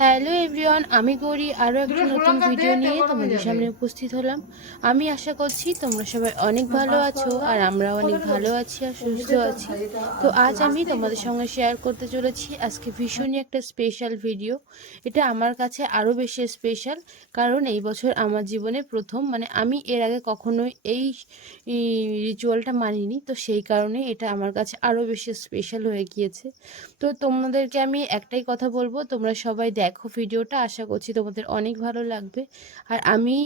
Hello everyone আমি গৌরী আরও একটা নতুন ভিডিও নিয়ে তোমাদের সামনে উপস্থিত হলাম। আমি আশা করছি তোমরা সবাই অনেক ভালো আছো আর আমরা অনেক ভালো আছি আর সুস্থ আছি। তো আজ আমি তোমাদের সঙ্গে শেয়ার করতে চলেছি আজকে ভীষণই একটা স্পেশাল ভিডিও এটা আমার কাছে আরও বেশি স্পেশাল কারণ এই বছর আমার জীবনে প্রথম মানে আমি এর আগে কখনোই এই রিচুয়ালটা মানিনি তো সেই কারণে এটা আমার কাছে আরও বেশি স্পেশাল হয়ে গিয়েছে। তো তোমাদেরকে আমি একটাই কথা বলব তোমরা সবাই দেখো ভিডিওটা, আশা করছি তোমাদের অনেক ভালো লাগবে। আর আমি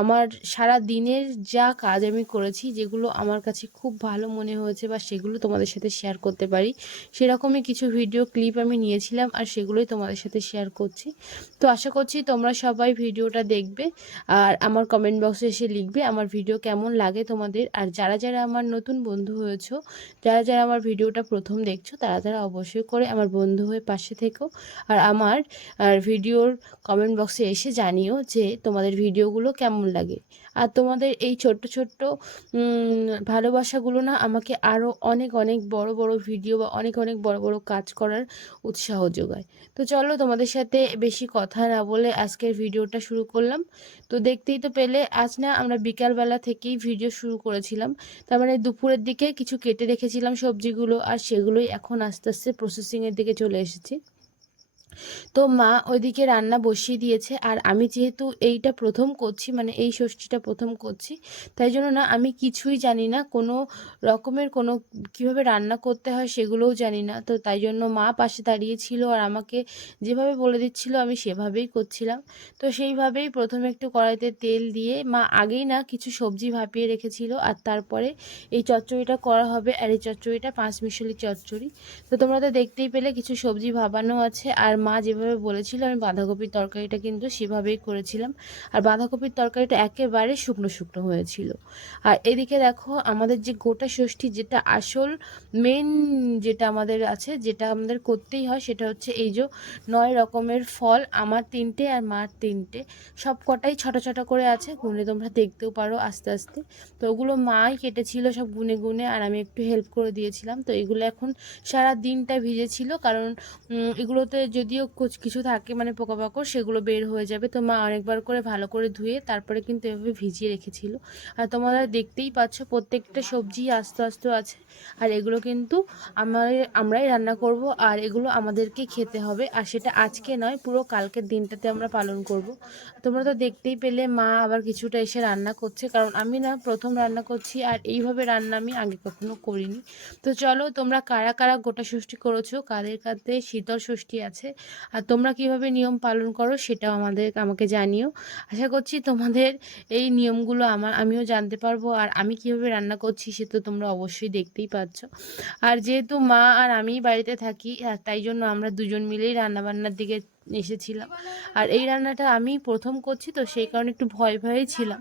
আমার সারা দিনের যা কাজ আমি করেছি, যেগুলো আমার কাছে খুব ভালো মনে হয়েছে বা সেগুলো তোমাদের সাথে শেয়ার করতে পারি, সেরকমই কিছু ভিডিও ক্লিপ আমি নিয়েছিলাম আর সেগুলোই তোমাদের সাথে শেয়ার করছি। তো আশা করছি তোমরা সবাই ভিডিওটা দেখবে আর আমার কমেন্ট বক্সে এসে লিখবে আমার ভিডিও কেমন লাগে তোমাদের। আর যারা যারা আমার নতুন বন্ধু হয়েছো, যারা যারা আমার ভিডিওটা প্রথম দেখছ, তারা তারা অবশ্যই করে আমার বন্ধু হয়ে পাশে থেকো। আর আমার আর ভিডিওর কমেন্ট বক্সে এসে জানিও যে তোমাদের ভিডিওগুলো কেমন লাগে। আর তোমাদের এই ছোট্ট ছোট্ট ভালোবাসাগুলো না আমাকে আরও অনেক অনেক বড় বড় ভিডিও বা অনেক অনেক বড় বড় কাজ করার উৎসাহ যোগায়। তো চলো তোমাদের সাথে বেশি কথা না বলে আজকের ভিডিওটা শুরু করলাম। তো দেখতেই তো পেলে আজ না আমরা বিকালবেলা থেকেই ভিডিও শুরু করেছিলাম। তার মানে দুপুরের দিকে কিছু কেটে রেখেছিলাম সবজিগুলো আর সেগুলোই এখন আস্তে আস্তে প্রসেসিংয়ের দিকে চলে এসেছি। তো মা ওইদিকে রান্না বসিয়ে দিয়েছে আর আমি যেহেতু এইটা প্রথম করছি মানে এই ষষ্ঠীটা প্রথম করছি, তাই জন্য না আমি কিছুই জানি না। কোনো রকমের কোনো কীভাবে রান্না করতে হয় সেগুলোও জানি না। তো তাই জন্য মা পাশে দাঁড়িয়েছিল আর আমাকে যেভাবে বলে দিচ্ছিল আমি সেভাবেই করছিলাম। তো সেইভাবেই প্রথমে একটু কড়াইতে তেল দিয়ে মা আগেই না কিছু সবজি ভাপিয়ে রেখেছিল আর তারপরে এই চচ্চড়িটা করা হবে আর এই চচ্চড়িটা পাঁচ মিশলি চচ্চড়ি। তো তোমরা তো দেখতেই পেলে কিছু সবজি ভাবানো আছে আর মা যেভাবে বলেছিল, আমি বাঁধাকপির তরকারিটা কিন্তু সেভাবেই করেছিলাম। আর বাঁধাকপির তরকারিটা একেবারে শুকনো শুকনো হয়েছিল। আর এদিকে দেখো, আমাদের যে গোটা ষষ্ঠী যেটা আসল মেন যেটা আমাদের আছে, যেটা আমাদের করতেই হয়, সেটা হচ্ছে এই যে নয় রকমের ফল, আমার তিনটে আর মার তিনটে। সব কটাই ছোট ছোট করে আছে, গুনে তোমরা দেখতেও পারো আস্তে আস্তে। তো ওগুলো মাই কেটেছিল, সব গুনে গুনে, আর আমি একটু হেল্প করে দিয়েছিলাম। তো এগুলো এখন সারা দিনটা ভিজেছিল, কারণ এগুলোতে যদিও কিছু থাকে মানে পোকামাকড়, সেগুলো বের হয়ে যাবে। তো মা অনেকবার করে ভালো করে ধুয়ে তারপরে কিন্তু এভাবে ভিজিয়ে রেখেছিল। আর তোমরা দেখতেই পাচ্ছ প্রত্যেকটা সবজি আস্তে আস্তে আছে। আর এগুলো কিন্তু আমার আমরাই রান্না করব আর এগুলো আমাদেরকে খেতে হবে। আর সেটা আজকে নয়, পুরো কালকের দিনটাতে আমরা পালন করব। তোমরা তো দেখতেই পেলে মা আবার কিছুটা এসে রান্না করছে। কারণ আমি না প্রথম রান্না করছি আর এইভাবে রান্না আমি আগে কখনো করিনি। তো চলো তোমরা কারা কারা গোটা ষষ্ঠী করেছ? কাদের কাছে শীতল ষষ্ঠী আছে? আর তোমরা কীভাবে নিয়ম পালন করো সেটাও আমাদের, আমাকে জানিও। আশা করছি তোমাদের এই নিয়মগুলো আমার, আমিও জানতে পারব আর আমি কীভাবে রান্না করছি সে তো তোমরা অবশ্যই দেখতেই পাচ্ছ। আর যেহেতু মা আর আমি বাড়িতে থাকি তাই জন্য আমরা দুজন মিলেই রান্নাবান্নার দিকে এসেছিলাম। আর এই রান্নাটা আমি প্রথম করছি, তো সেই কারণে একটু ভয় ভয়েই ছিলাম।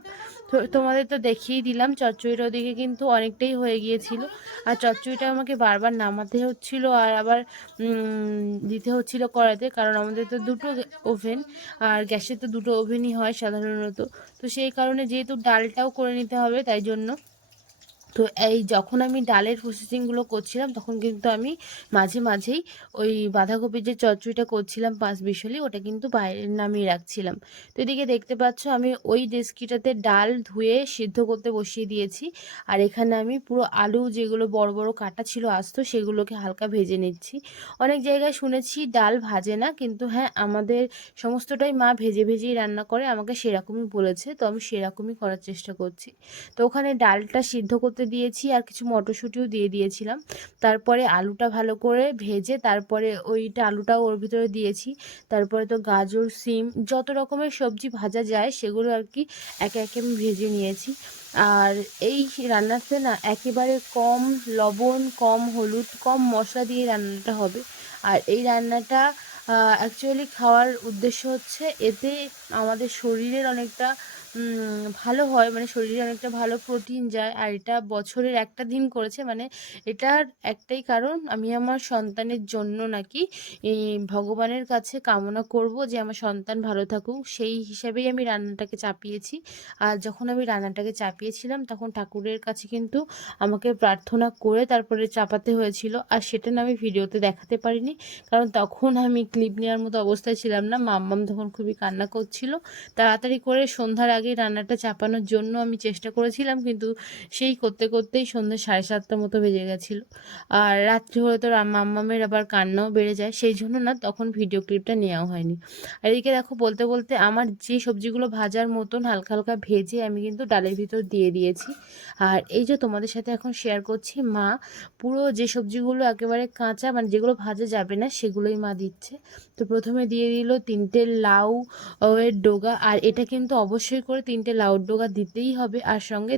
তো তোমাদের তো দেখিয়েই দিলাম চচ্চড়িটা ওদিকে কিন্তু অনেকটাই হয়ে গিয়েছিল। আর চচ্চড়িটা আমাকে বারবার নামাতে হচ্ছিল আর আবার দিতে হচ্ছিল কড়াতে কারণ আমাদের তো দুটো ওভেন, আর গ্যাসে তো দুটো ওভেনই হয় সাধারণত। তো সেই কারণে যেহেতু ডালটাও করে নিতে হবে, তাই জন্য তো এই যখন আমি ডালের প্রসেসিংগুলো করছিলাম, তখন কিন্তু আমি মাঝে মাঝেই ওই বাঁধাকপির যে চচ্চড়িটা করছিলাম পাঁচ বিশলি ওটা কিন্তু বাইরে নামিয়ে রাখছিলাম। তো এদিকে দেখতে পাচ্ছ আমি ওই ডেস্কিটাতে ডাল ধুয়ে সিদ্ধ করতে বসিয়ে দিয়েছি। আর এখানে আমি পুরো আলু যেগুলো বড় বড় কাটা ছিল আসতো, সেগুলোকে হালকা ভেজে নিচ্ছি। অনেক জায়গায় শুনেছি ডাল ভাজে না, কিন্তু হ্যাঁ আমাদের সমস্তটাই মা ভেজে ভেজেই রান্না করে, আমাকে সেরকমই বলেছে, তো আমি সেরকমই করার চেষ্টা করছি। তো ওখানে ডালটা সিদ্ধ করতে দিয়েছি আর কিছু মটরশুঁটিও দিয়ে দিয়েছিলাম। তারপরে আলুটা ভালো করে ভেজে তারপরে ওইটা আলুটাও ওর ভিতরে দিয়েছি। তারপরে তো গাজর, সিম, যত রকমের সবজি ভাজা যায় সেগুলো আর কি একে একে আমি ভেজে নিয়েছি। আর এই রান্নাতে না একেবারে কম লবণ, কম হলুদ, কম মশলা দিয়ে রান্নাটা হবে। আর এই রান্নাটা অ্যাকচুয়ালি খাওয়ার উদ্দেশ্য হচ্ছে এতে আমাদের শরীরের অনেকটা ভালো হয়। মানে শরীরে অনেকটা ভালো প্রোটিন যায়। আর এটা বছরের একটা দিন করেছে। মানে এটার একটাই কারণ, আমি আমার সন্তানের জন্য নাকি ভগবানের কাছে কামনা করব যে, আমার সন্তান ভালো থাকুক। সেই হিসাবেই আমি রান্নাটাকে চাপিয়েছি। আর যখন আমি রান্নাটাকে চাপিয়েছিলাম, তখন ঠাকুরের কাছে কিন্তু আমাকে প্রার্থনা করে তারপরে চাপাতে হয়েছিল। আর সেটা না আমি ভিডিওতে দেখাতে পারিনি। কারণ তখন আমি ক্লিপ নেওয়ার মতো অবস্থায় ছিলাম না। মাম্মাম তখন খুবই কান্না করছিল। তাড়াতাড়ি করে সন্ধ্যার আগে রান্নাটা চাপানোর জন্য আমি চেষ্টা করেছিলাম, কিন্তু সেই করতে করতেই সন্ধ্যা সাড়ে সাতটার মতো বেজে গেছিল। আর রাত্রি হলে তো মাম্মামের আবার কান্নাও বেড়ে যায়, সেই জন্য না তখন ভিডিও ক্লিপটা নেওয়া হয়নি। আর এদিকে দেখো, বলতে বলতে আমার যে সবজিগুলো ভাজার মতন হালকা হালকা ভেজে আমি কিন্তু ডালের ভিতর দিয়ে দিয়েছি। আর এই যে তোমাদের সাথে এখন শেয়ার করছি, মা পুরো যে সবজিগুলো একেবারে কাঁচা মানে যেগুলো ভাজা যাবে না, সেগুলোই মা দিচ্ছে। তো প্রথমে দিয়ে দিল তিনটে লাউ এর ডোগা, আর এটা কিন্তু অবশ্যই করে তিনটে লাউড ডোগা দিতেই হবে আর সঙ্গে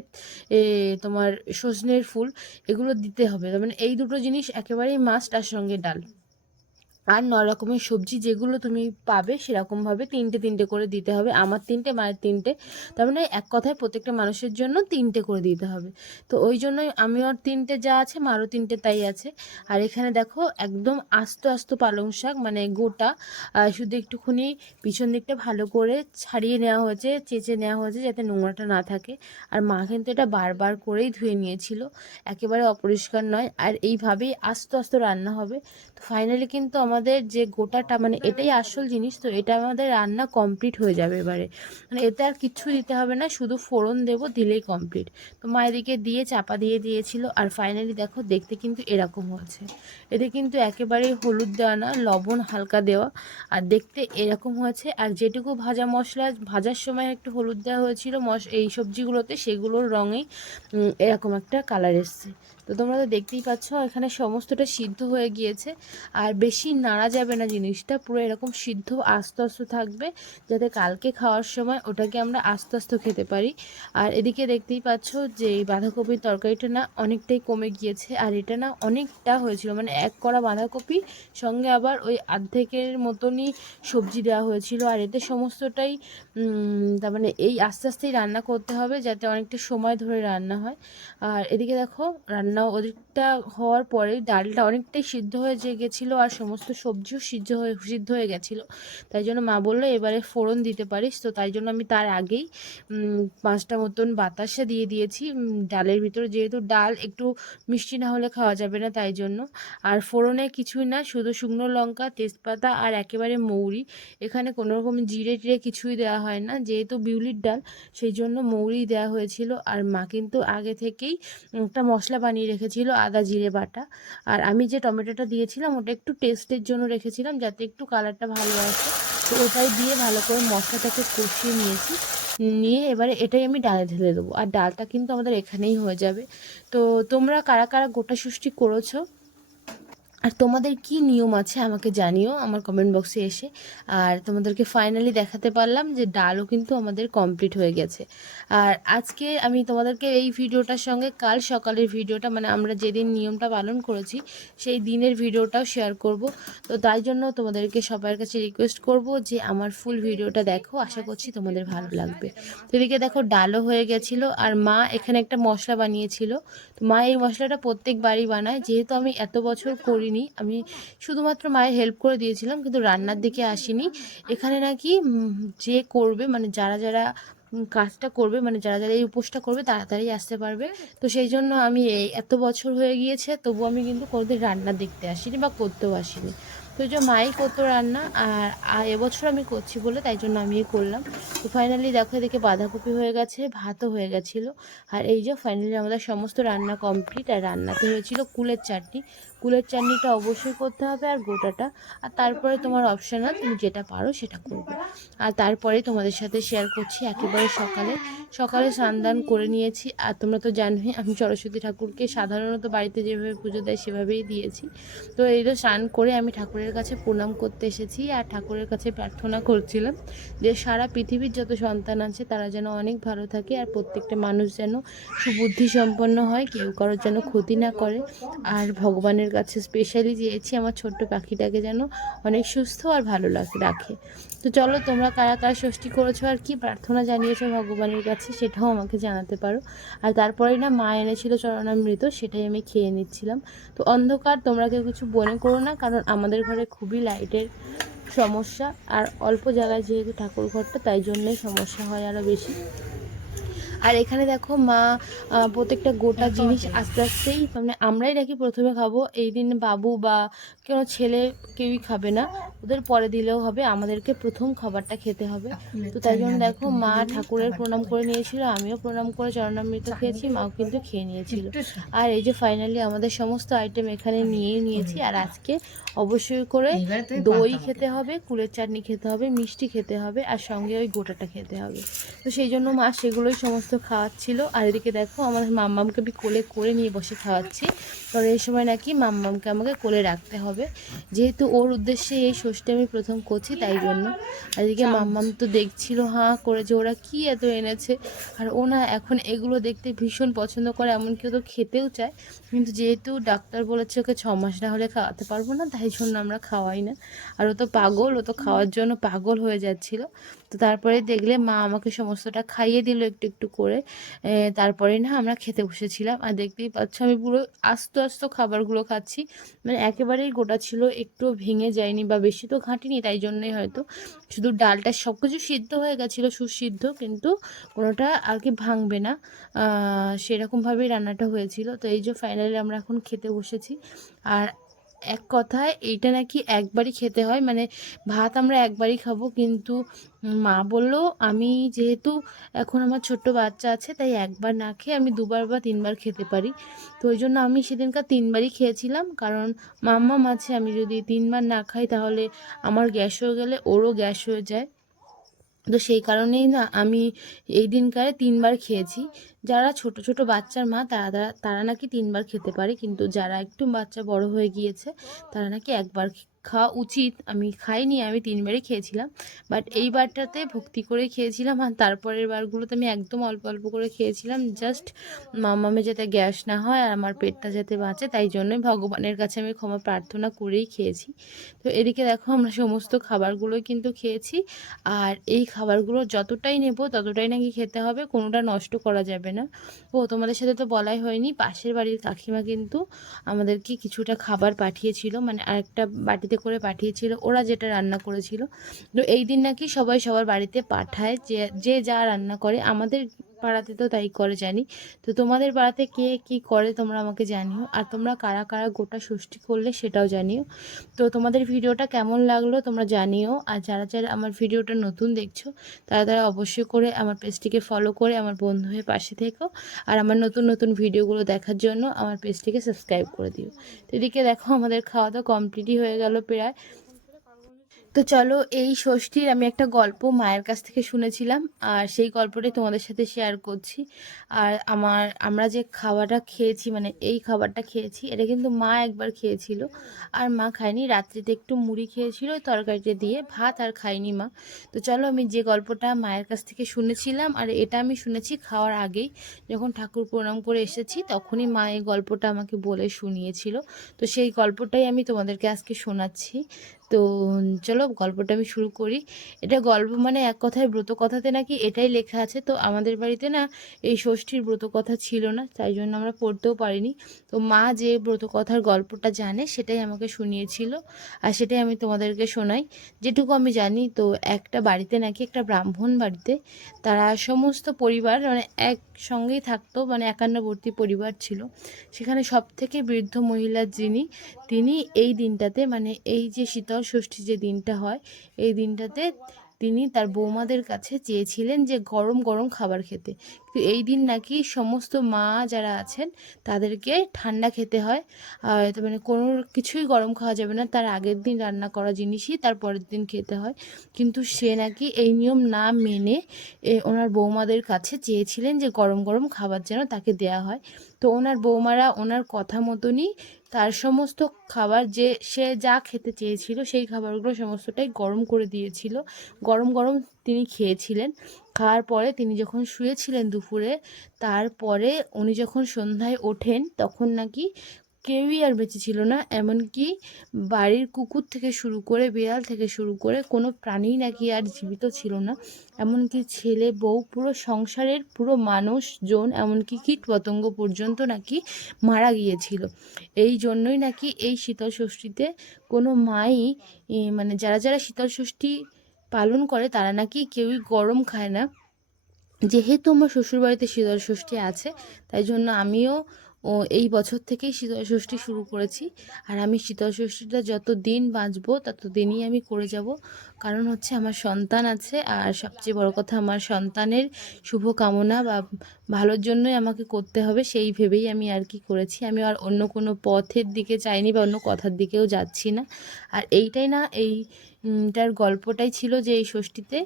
তোমার সজনের ফুল, এগুলো দিতে হবে। মানে এই দুটো জিনিস একেবারেই মাস্ট আর সঙ্গে ডাল। আর ন রকমের সবজি যেগুলো তুমি পাবে সেরকমভাবে তিনটে তিনটে করে দিতে হবে। আমার তিনটে, মায়ের তিনটে। তার মানে এক কথায় প্রত্যেকটা মানুষের জন্য তিনটে করে দিতে হবে। তো ওই জন্যই আমিও তিনটে যা আছে, মারও তিনটে তাই আছে। আর এখানে দেখো একদম আস্ত আস্ত পালং শাক মানে গোটা। শুধু একটুখানি পিছন দিকটা ভালো করে ছাড়িয়ে নেওয়া হয়েছে, চেঁচে নেওয়া হয়েছে যাতে নোংরাটা না থাকে। আর মা কিন্তু এটা বারবার করেই ধুয়ে নিয়েছিল। একেবারে অপরিষ্কার নয়। আর এইভাবেই আস্তে আস্তে রান্না হবে। তো ফাইনালি কিন্তু আমাদের যে গোটাটা মানে এটাই আসল জিনিস, তো এটা আমাদের রান্না কমপ্লিট হয়ে যাবে এবারে। মানে এতে আর কিচ্ছু দিতে হবে না, শুধু ফোড়ন দেবো, দিলেই কমপ্লিট তো মা এদিকে দিয়ে চাপা দিয়ে দিয়েছিল, আর ফাইনালি দেখো, দেখতে কিন্তু এরকম হয়েছে। এতে কিন্তু একেবারেই হলুদ দেওয়া না, লবণ হালকা দেওয়া, আর দেখতে এরকম হয়েছে। আর যেটুকু ভাজা মশলা, ভাজার সময় একটু হলুদ দেওয়া হয়েছিল, মশ, এই সবজিগুলোতে সেগুলোর রঙেই এরকম একটা কালার এসছে। তো তোমরা তো দেখতেই পাচ্ছ, এখানে সমস্তটা সিদ্ধ হয়ে গিয়েছে। আর বেশি নাড়া যাবে না জিনিসটা, পুরো এরকম সিদ্ধ আস্তে আস্তে থাকবে, যাতে কালকে খাওয়ার সময় ওটাকে আমরা আস্তে আস্তে খেতে পারি। আর এদিকে দেখতেই পাচ্ছ যে এই বাঁধাকপির তরকারিটা না অনেকটাই কমে গিয়েছে, আর এটা না অনেকটা হয়েছিল। মানে এক কড়া বাঁধাকপি, সঙ্গে আবার ওই আর্ধেকের মতনই সবজি দেওয়া হয়েছিল। আর এতে সমস্তটাই তার মানে এই আস্তে আস্তেই রান্না করতে হবে, যাতে অনেকটা সময় ধরে রান্না হয়। আর এদিকে দেখো, রান্না ওদিকটা হওয়ার পরে ডালটা অনেকটাই সিদ্ধ হয়ে গেছিল আর সমস্ত সবজিও সিদ্ধ হয়ে সিদ্ধ হয়ে গেছিল। তাই জন্য মা বলল এবারে ফোড়ন দিতে পারিস। তো তাই জন্য আমি তার আগেই পাঁচটা মতন বাতাসা দিয়ে দিয়েছি। ডালের ভিতরে যেহেতু ডাল একটু মিষ্টি না হলে খাওয়া যাবে না তাই জন্য। আর ফোড়নে কিছুই না, শুধু শুকনো লঙ্কা, তেজপাতা আর একেবারে মৌরি। এখানে কোনো রকম জিরে টিরে কিছুই দেওয়া হয় না। যেহেতু বিউলির ডাল, সেই জন্য মৌরি দেওয়া হয়েছিল। আর মা কিন্তু আগে থেকেই একটা মশলা বানিয়ে রেখেছিল আদা, জিরে, বাটা। আর আমি যে টমেটোটা দিয়েছিলাম, ওটা একটু টেস্টের জন্য রেখেছিলাম, যাতে একটু কালারটা ভালো আসে। তো ওটাই দিয়ে ভালো করে মশলাটাকে কষিয়ে নিয়েছি। নিয়ে এবারে এটাই আমি ডালে ঢেলে দেবো। আর ডালটা কিন্তু আমাদের এখানেই হয়ে যাবে। তো তোমরা কারা কারা গোটা সৃষ্টি করেছ? আর তোমাদের কি নিয়ম আছে আমাকে জানিও আমার কমেন্ট বক্সে এসে। আর তোমাদেরকে ফাইনালি দেখাতে পারলাম যে ডালও কিন্তু আমাদের কমপ্লিট হয়ে গেছে। আর আজকে আমি তোমাদেরকে এই ভিডিওটার সঙ্গে কাল সকালের ভিডিওটা মানে আমরা যেদিন নিয়মটা পালন করেছি, সেই দিনের ভিডিওটাও শেয়ার করব। তো তাই জন্য তোমাদেরকে সবার কাছে রিকোয়েস্ট করব যে আমার ফুল ভিডিওটা দেখো, আশা করছি তোমাদের ভালো লাগবে। তো এদিকে দেখো ডালও হয়ে গেছিল, আর মা এখানে একটা মশলা বানিয়েছিল। তো মা এই মশলাটা প্রত্যেকবারই বানায়, যেহেতু আমি এত বছর করিনি। আমি শুধুমাত্র মায়ের হেল্প করে দিয়েছিলাম, কিন্তু রান্নার দিকে আসিনি। এখানে নাকি যে করবে মানে যারা যারা কাজটা করবে মানে যারা যারা এই উপোসটা করবে, তাড়াতাড়ি আসতে পারবে। তো সেই জন্য আমি এই, এত বছর হয়ে গিয়েছে তবু আমি কিন্তু কোনোদিন রান্না দেখতে আসিনি বা করতেও আসিনি। তো যে মাই করতো রান্না, আর এবছর আমি করছি বলে তাই জন্য আমি করলাম। তো ফাইনালি দেখো এদিকে বাঁধাকপি হয়ে গেছে, ভাতও হয়ে গেছিল। আর এই যে ফাইনালি আমাদের সমস্ত রান্না কমপ্লিট আর রান্নাতে হয়েছিল কুলের চাটনি। কুলের চাটনিটা অবশ্যই করতে হবে, আর গোটাটা। আর তারপরে তোমার অপশনাল তুমি যেটা পারো সেটা করবে। আর তারপরে তোমাদের সাথে শেয়ার করছি, একেবারে সকালে। সকালে স্নান করে নিয়েছি। আর তোমরা তো জানোই, আমি সরস্বতী ঠাকুরকে সাধারণত বাড়িতে যেভাবে পুজো দেয় সেভাবেই দিয়েছি। তো এই তো স্নান করে আমি ঠাকুরের কাছে প্রণাম করতে এসেছি আর ঠাকুরের কাছে প্রার্থনা করছিলাম যে সারা পৃথিবীর যত সন্তান আছে তারা যেন অনেক ভালো থাকে আর প্রত্যেকটা মানুষ যেন সুবুদ্ধি সম্পন্ন হয়, কেউ কারোর যেন ক্ষতি না করে। আর ভগবানের কাছে স্পেশালি চেয়েছি আমার ছোট্ট পাখিটাকে যেন অনেক সুস্থ আর ভালো লাগে, রাখে। তো চলো তোমরা কারা কারা ষষ্ঠী করেছ আর কি প্রার্থনা জানিয়েছো ভগবানের কাছে সেটাও আমাকে জানাতে পারো। আর তারপরে না মা এনেছিল চরণামৃত, সেটাই আমি খেয়ে নিচ্ছিলাম। তো অন্ধকার তোমরা কেউ কিছু মনে করো না, কারণ আমাদের ঘরে খুবই লাইটের সমস্যা। আর অল্প জায়গায় যেহেতু ঠাকুর ঘরটা তাই জন্যই সমস্যা হয় আরও বেশি। আর এখানে দেখো মা প্রত্যেকটা গোটা জিনিস আস্তে আস্তেই মানে আমরাই নাকি প্রথমে খাব। এই দিন বাবু বা কোনো ছেলে কেউই খাবে না। ওদের পরে দিলেও হবে আমাদেরকে প্রথম খাবারটা খেতে হবে। তো তাই জন্য দেখো মা ঠাকুরের প্রণাম করে নিয়েছিল আমিও প্রণাম করে চরণামৃত খেয়েছি মাও কিন্তু খেয়ে নিয়েছিল। আর এই যে ফাইনালি আমাদের সমস্ত আইটেম এখানে নিয়েই নিয়েছি। আর আজকে অবশ্যই করে দই খেতে হবে কুলের চাটনি খেতে হবে মিষ্টি খেতে হবে আর সঙ্গে ওই গোটাটা খেতে হবে। তো সেই জন্য মা সেগুলোই সমস্ত খাওয়াচ্ছিল। আর এদিকে দেখো আমাদের মাম্মামকে আমি কোলে করে নিয়ে বসে খাওয়াচ্ছি। কারণ এই সময় নাকি মাম্মামকে আমাকে কোলে রাখতে হবে। যেহেতু ওর উদ্দেশ্যে এই ষষ্ঠী আমি প্রথম করছি তাই জন্য। আর এদিকে মাম্মাম তো দেখছিল হাঁ করে যে ওরা কী এত এনেছে। আর ও না এখন এগুলো দেখতে ভীষণ পছন্দ করে এমনকি ও তো খেতেও চায়। কিন্তু যেহেতু ডাক্তার বলেছে ওকে ছ মাস না হলে খাওয়াতে পারব না তাই জন্য আমরা খাওয়াই না। আর ও তো পাগল, ও তো খাওয়ার জন্য পাগল হয়ে যাচ্ছিল। তো তারপরে দেখলে মা আমাকে সমস্তটা খাইয়ে দিল একটু একটু করে। তারপরে না আমরা খেতে বসেছিলাম। আর দেখতেই পাচ্ছ, আমি পুরো আস্ত আস্ত খাবারগুলো খাচ্ছি। মানে একেবারেই গোটা ছিল একটুও ভেঙে যায়নি বা বেশি তো ঘাঁটিনি, তাই জন্যই হয়তো। শুধু ডালটা সব কিছু সিদ্ধ হয়ে গেছিল, সুসিদ্ধ, কিন্তু কোনোটা আর কি ভাঙবে না। সেরকমভাবেই রান্নাটা হয়েছিল। তো এই যে ফাইনালি আমরা এখন খেতে বসেছি। আর এক কথায় এইটা নাকি একবারই খেতে হয়। মানে ভাত আমরা একবারই খাব, কিন্তু মা বলল, আমি যেহেতু এখন আমার ছোট্ট বাচ্চা আছে, তাই একবার না খেয়ে আমি দুবার বা তিনবার খেতে পারি। তো ওই জন্য আমি সেদিনকার তিনবারই খেয়েছিলাম, কারণ মাম্মা মাছে আমি যদি তিনবার না খাই তাহলে আমার গ্যাস হয়ে গেলে ওরও গ্যাস হয়ে যায়। তো সেই কারণেই না আমি এই দিনকারে তিনবার খেয়েছি। যারা ছোট ছোট বাচ্চার মা, তারা তারা তারা নাকি তিনবার খেতে পারে, কিন্তু যারা একটু বাচ্চা বড় হয়ে গিয়েছে, তারা নাকি একবার খাওয়া উচিত। আমি খাইনি, আমি তিনবারই খেয়েছিলাম। বাট এই বারটাতে ভক্তি করে খেয়েছিলাম আর তারপরের বারগুলোতে আমি একদম অল্প অল্প করে খেয়েছিলাম। জাস্ট মামামে যাতে গ্যাস না হয় আর আমার পেটটা যাতে বাঁচে, তাই জন্যই ভগবানের কাছে আমি ক্ষমা প্রার্থনা করেই খেয়েছি। তো এদিকে দেখো আমরা সমস্ত খাবারগুলোই কিন্তু খেয়েছি। আর এই খাবারগুলো যতটাই নেব ততটাই নাকি খেতে হবে, কোনোটা নষ্ট করা যাবে না। ও, তোমাদের সাথে তো বলাই হয়নি, পাশের বাড়ির কাকিমা কিন্তু আমাদেরকে কিছুটা খাবার পাঠিয়েছিল। মানে আরেকটা বাটিতে করে পাঠিয়েছিল, ওরা যেটা রান্না করেছিল। তো এই দিন নাকি সবাই সবার বাড়িতে পাঠায় যে যে যা রান্না করে, আমাদের পাড়াতে তো তাই করে জানি। তো তোমাদের পাড়াতে কে কি করে তোমরা আমাকে জানিও। আর তোমরা কারা কারা গোটা ষষ্ঠী করলে সেটাও জানিও। তো তোমাদের ভিডিওটা কেমন লাগল তোমরা জানিও। আর যারা যারা আমার ভিডিওটা নতুন দেখছ, তারা তারা অবশ্যই করে আমার পেজটিকে ফলো করে আমার বন্ধু হয়ে পাশে থেকো। আর আমার নতুন নতুন ভিডিওগুলো দেখার জন্য আমার পেজটিকে সাবস্ক্রাইব করে দিও। তো এদিকে দেখো আমাদের খাওয়া দাওয়া কমপ্লিটই হয়ে গেল প্রায়। তো চলো, এই ষষ্ঠীর আমি একটা গল্প মায়ের কাছ থেকে শুনেছিলাম, আর সেই গল্পটাই তোমাদের সাথে শেয়ার করছি। আর আমার, আমরা যে খাবারটা খেয়েছি মানে এই খাবারটা খেয়েছি, এটা কিন্তু মা একবার খেয়েছিল। আর মা খায়নি, রাত্রিতে একটু মুড়ি খেয়েছিল, তরকারিটা দিয়ে ভাত আর খায়নি মা। তো চলো, আমি যে গল্পটা মায়ের কাছ থেকে শুনেছিলাম, আর এটা আমি শুনেছি খাওয়ার আগেই, যখন ঠাকুর প্রণাম করে এসেছি, তখনই মা এই গল্পটা আমাকে বলে শুনিয়েছিল। তো সেই গল্পটাই আমি তোমাদেরকে আজকে শোনাচ্ছি। তো চলো গল্পটা আমি শুরু করি। এটা গল্প মানে এক কথায় ব্রত কথাতে নাকি এটাই লেখা আছে। তো আমাদের বাড়িতে না এই ষষ্ঠীর ব্রত কথা ছিল না, তাই জন্য আমরা পড়তেও পারিনি। তো মা যে ব্রত কথার গল্পটা জানে সেটাই আমাকে শুনিয়েছিল আর সেটাই আমি তোমাদেরকে শোনাই। যেটুকু আমি জানি তো একটা বাড়িতে নাকি একটা ব্রাহ্মণ বাড়িতে তারা সমস্ত পরিবার মানে একসঙ্গেই থাকতো মানে একান্নবর্তী পরিবার ছিল। সেখানে সব থেকে বৃদ্ধ মহিলা যিনি, তিনি এই দিনটাতে মানে এই যে শীতল ষষ্ঠী যে দিনটা হয় এই দিনটাতে তিনি তার বৌমাদের কাছে চেয়েছিলেন যে গরম গরম খাবার খেতে। কিন্তু এই দিন নাকি সমস্ত মা যারা আছেন, তাদেরকে ঠান্ডা খেতে হয়। মানে কোনো কিছুই গরম খাওয়া যাবে না। তার আগের দিন রান্না করা জিনিসই তার পরের দিন খেতে হয়। কিন্তু সে নাকি এই নিয়ম না মেনে ওনার বৌমাদের কাছে চেয়েছিলেন যে গরম গরম খাবার যেন তাকে দেয়া হয়। তো ওনার বৌমারা ওনার কথা মতনই তার সমস্ত খাবার যে সে যা খেতে চেয়েছিল সেই খাবারগুলো সমস্তটাই গরম করে দিয়েছিল। গরম গরম তিনি খেয়েছিলেন। খাওয়ার পরে তিনি যখন শুয়েছিলেন দুপুরে, তারপরে উনি যখন সন্ধ্যায় ওঠেন, তখন নাকি কেউই আর বেঁচে ছিল না। এমনকি বাড়ির কুকুর থেকে শুরু করে, বিড়াল থেকে শুরু করে কোনো প্রাণী নাকি আর জীবিত ছিল না। এমনকি ছেলে, বউ, পুরো সংসারের পুরো মানুষজন, এমনকি কীট পতঙ্গ পর্যন্ত নাকি মারা গিয়েছিল। এই জন্যই নাকি এই শীতল ষষ্ঠীতে কোনো মাই মানে যারা যারা শীতল ষষ্ঠী পালন করে, তারা নাকি কেউই গরম খায় না। যেহেতু আমার শ্বশুরবাড়িতে শীতল ষষ্ঠী আছে, তাই জন্য আমিও, ও, এই বছর থেকেই শীতল ষষ্ঠী শুরু করেছি। আর আমি শীতল ষষ্ঠীটা যত দিন বাঁচবো তত দিনই আমি করে যাব। কারণ হচ্ছে আমার সন্তান আছে আর সবচেয়ে বড় কথা আমার সন্তানের শুভ কামনা বা ভালোর জন্যই আমাকে করতে হবে সেই ভেবেই আমি আর কি করেছি। আমি আর অন্য কোনো পথের দিকে চাইনি বা অন্য কথার দিকেও যাচ্ছি না। আর এইটাই না এই উম, টার গল্পটাই ছিল যে এই ষষ্ঠীতে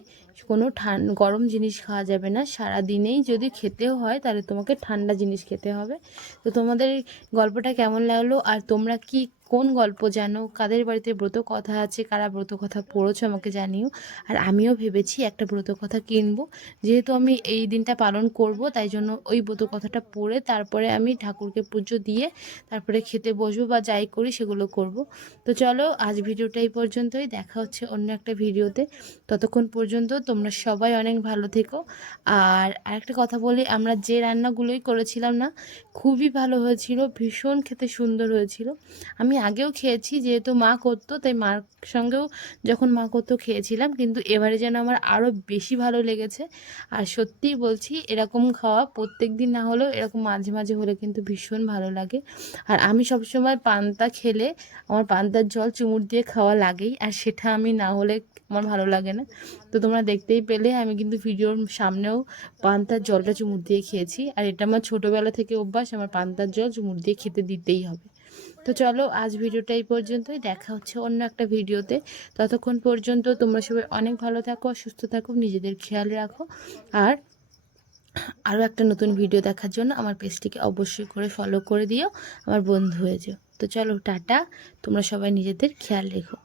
কোনো ঠান গরম জিনিস খাওয়া যাবে না। সারা দিনেই যদি খেতেও হয় তাহলে তোমাকে ঠান্ডা জিনিস খেতে হবে। তো তোমাদের গল্পটা কেমন লাগল? আর তোমরা কি কোন গল্প জানো? কাদের বাড়িতে ব্রত কথা আছে? কারা ব্রত কথা পড়েছো আমাকে জানিও। আর আমিও ভেবেছি একটা ব্রত কথা কিনবো। যেহেতু আমি এই দিনটা পালন করব, তাই জন্য ওই ব্রত কথাটা পড়ে তারপরে আমি ঠাকুরকে পুজো দিয়ে তারপরে খেতে বসবো বা যাই করি সেগুলো করব। তো চলো, আজ ভিডিওটা এই পর্যন্তই। দেখা হচ্ছে অন্য একটা ভিডিওতে। ততক্ষণ পর্যন্ত তোমরা সবাই অনেক ভালো থেকো। আর আরেকটা কথা বলি, আমরা যে রান্নাগুলোই করেছিলাম না, খুবই ভালো হয়েছিল, ভীষণ খেতে সুন্দর হয়েছিল। আমি আগেও খেয়েছি, যেহেতু মা করতো, তাই মার সঙ্গেও যখন মা করতো খেয়েছিলাম, কিন্তু এবারে যেন আমার আরও বেশি ভালো লেগেছে। আর সত্যিই বলছি, এরকম খাওয়া প্রত্যেক দিন না হলেও এরকম মাঝে মাঝে হলে কিন্তু ভীষণ ভালো লাগে। আর আমি সবসময় পান্তা খেলে আমার পান্তার জল চুমুর দিয়ে খাওয়া লাগেই, আর সেটা আমি না হলে আমার ভালো লাগে না। তো তোমরা দেখতেই পেলে, আমি কিন্তু ভিডিওর সামনেও পান্তার জলটা চুমুর দিয়ে খেয়েছি, আর এটা আমার ছোটোবেলা থেকে অভ্যাস, আমার পান্তার জল চুমুর দিয়ে খেতে দিতেই হবে। তো চলো, আজ ভিডিওটা এই পর্যন্তই। দেখা হচ্ছে অন্য একটা ভিডিওতে। ততক্ষণ পর্যন্ত তোমরা সবাই অনেক ভালো থাকো, সুস্থ থাকো, নিজেদের খেয়াল রাখো। আর আরও একটা নতুন ভিডিও দেখার জন্য আমার পেজটিকে অবশ্যই করে ফলো করে দিও, আমার বন্ধু হয়ে যেও। তো চলো, টাটা। তোমরা সবাই নিজেদের খেয়াল রেখো।